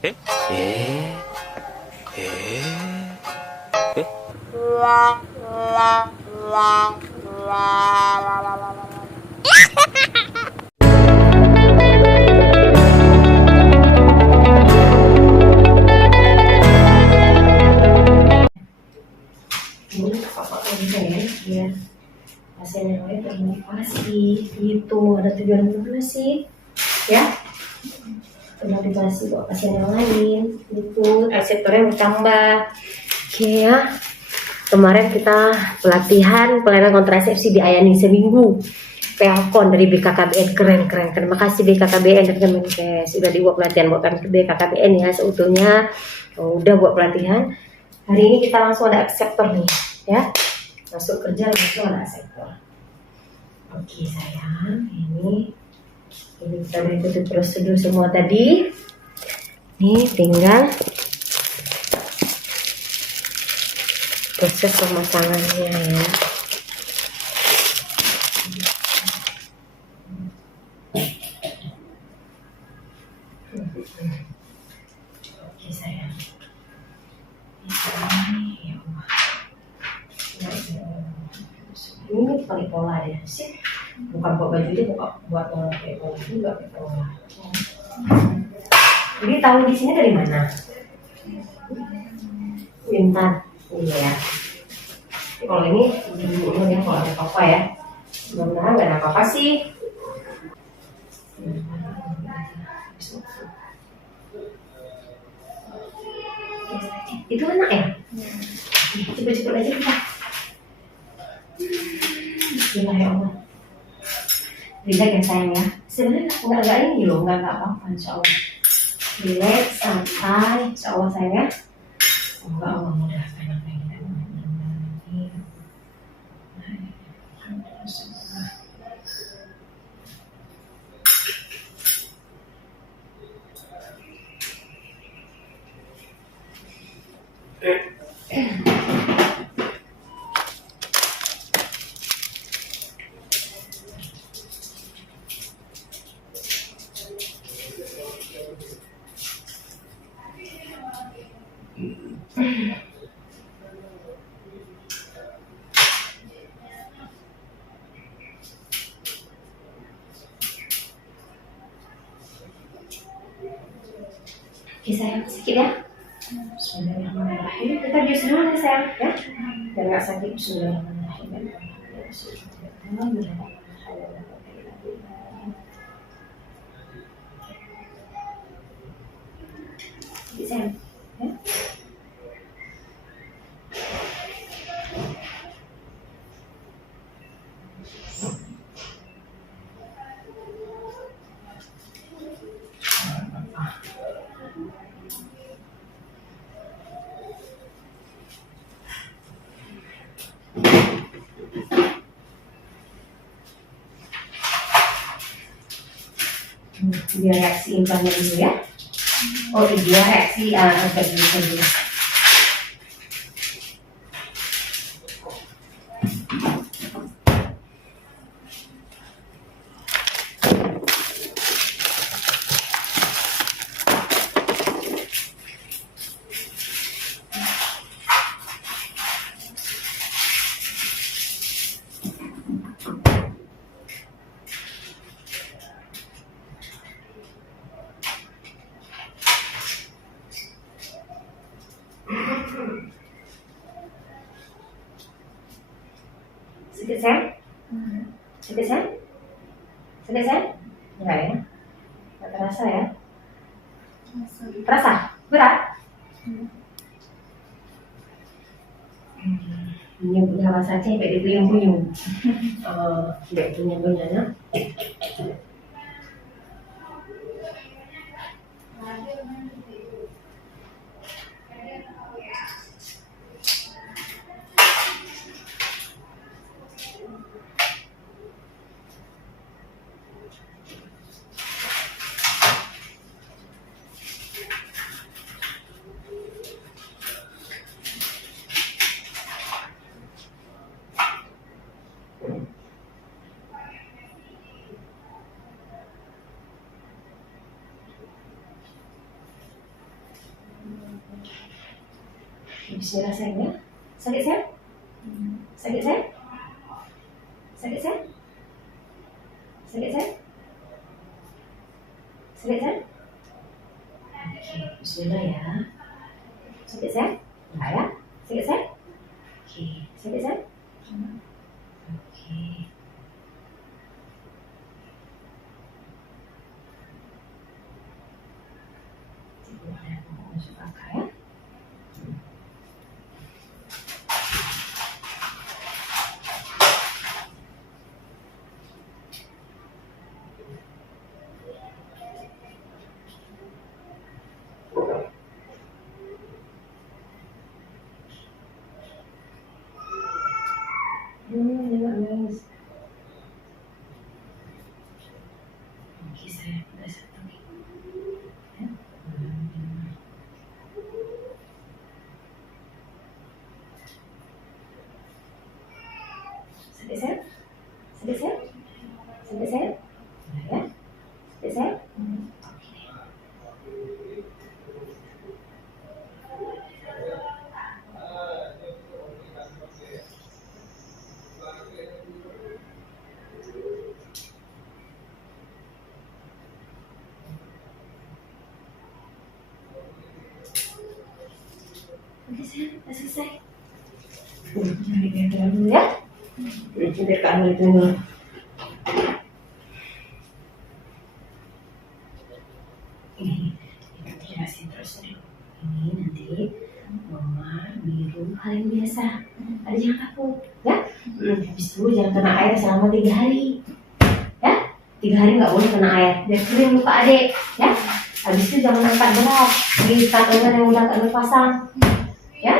ええー、えIni kakak bisa ya, biar pasien yang lain termotivasi gitu, ada tujuan juga sih ya, termotivasi buat pasien yang lain gitu, reseptornya bertambah. Oke ya, kemarin kita pelatihan pelayanan kontrasepsi di Ayani seminggu Pelkon dari BKKBN, keren. Terima kasih BKKBN dan Kemenkes sudah dibuat pelatihan buat kami BKKBN ya seutuhnya. Udah buat pelatihan. Hari ini kita langsung ada akseptor nih ya. Masuk kerja langsung ada akseptor. Oke sayang, ini kita mengikuti prosedur semua tadi. Nih tinggal proses pemasangannya ya. Oke sayang. Ini pakai pola ya sih, bukan buat baju dia, buat pakai pola juga pakai pola. Jadi tahu di sini dari mana? Intan. Iya. Kalau ini dulu ya, kalau ada apa-apa ya. Mudah-mudahan nggak ada apa-apa sih. Itu anak ya? Cepet-cepet aja kita. Bismillah ya Allah. Relax ya sayang ya. Sebenarnya nggak ini loh, nggak apa-apa insya Allah. Relax, santai, insya Allah sayang ya. Semoga Allah mudahkan apa yang kita inginkan. Oke sayang, sedikit ya. Bismillahirrahmanirrahim. Kita bius dulu nih sayang ya. Biar nggak sakit. Bismillahirrahmanirrahim. Sayang, ya. Dia reaksi impannya dulu ya. Oh dia reaksi dulu. Sedikit sayang? Sedikit sayang? Sedikit sayang? Enggak ya? Enggak terasa ya? Terasa? Berat? Ini punya rasa aja, kayak itu yang punya. Tidak punya nak. Bismillah sayang ya. Sakit sayang? Sakit sayang? Sakit sayang? Sakit sayang? Sakit sayang? Oke, bismillah ya. Sakit sayang? Enggak ya? Sakit sayang? Oke, sakit sayang? Oke. Masuk akal ya. Jangan nangis. Oke saya udah satu nih. Ya. Sakit sayang? Sakit sayang? Sakit sayang? Ya. Sakit sayang? Oke. Oke sayang, udah selesai. Cari bengkel dulu ya. Biar Kak Anul itu dulu. Ini kita jelasin terus nih. Ini nanti nomor biru hal yang biasa. Ada jangan takut, ya. Habis itu jangan kena air selama 3 hari, ya. 3 hari nggak boleh kena air. Biar kering muka adek, ya. Habis itu jangan angkat berat di tatangan yang udah Kak pasang, ya.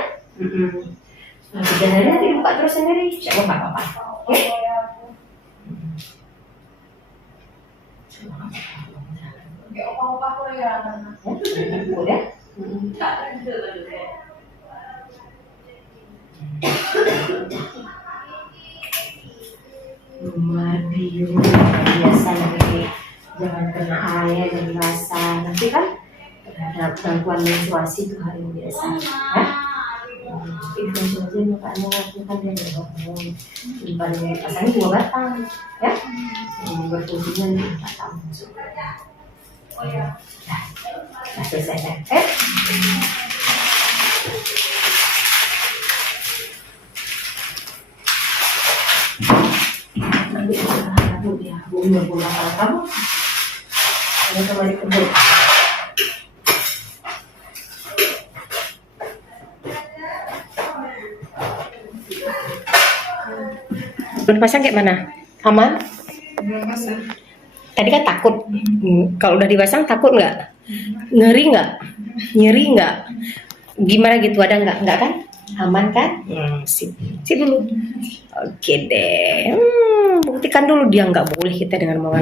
Nah, 3 hari nanti buka terus sendiri, siapa nggak apa-apa, oke? Udah? Rumah biru biasa nih, jangan kena air dan basah. Nanti kan terhadap gangguan menstruasi itu hal yang biasa, ya. Itu saja makanya waktu kan dia berhormon. Daripada pasangnya 2 batang, ya. Berfungsinya 4 batang. Oh ya. Nah, selesai kan? Nanti aku dia umur kamu. Ada kembali kebun. Belum pasang kayak mana? Aman? Belum pasang. Tadi kan takut. Kalau udah dipasang takut nggak? Ngeri nggak? Nyeri nggak? Gimana gitu, ada nggak? Nggak kan? Aman kan? Sip dulu. Oke deh. Buktikan dulu dia nggak boleh kita dengan mau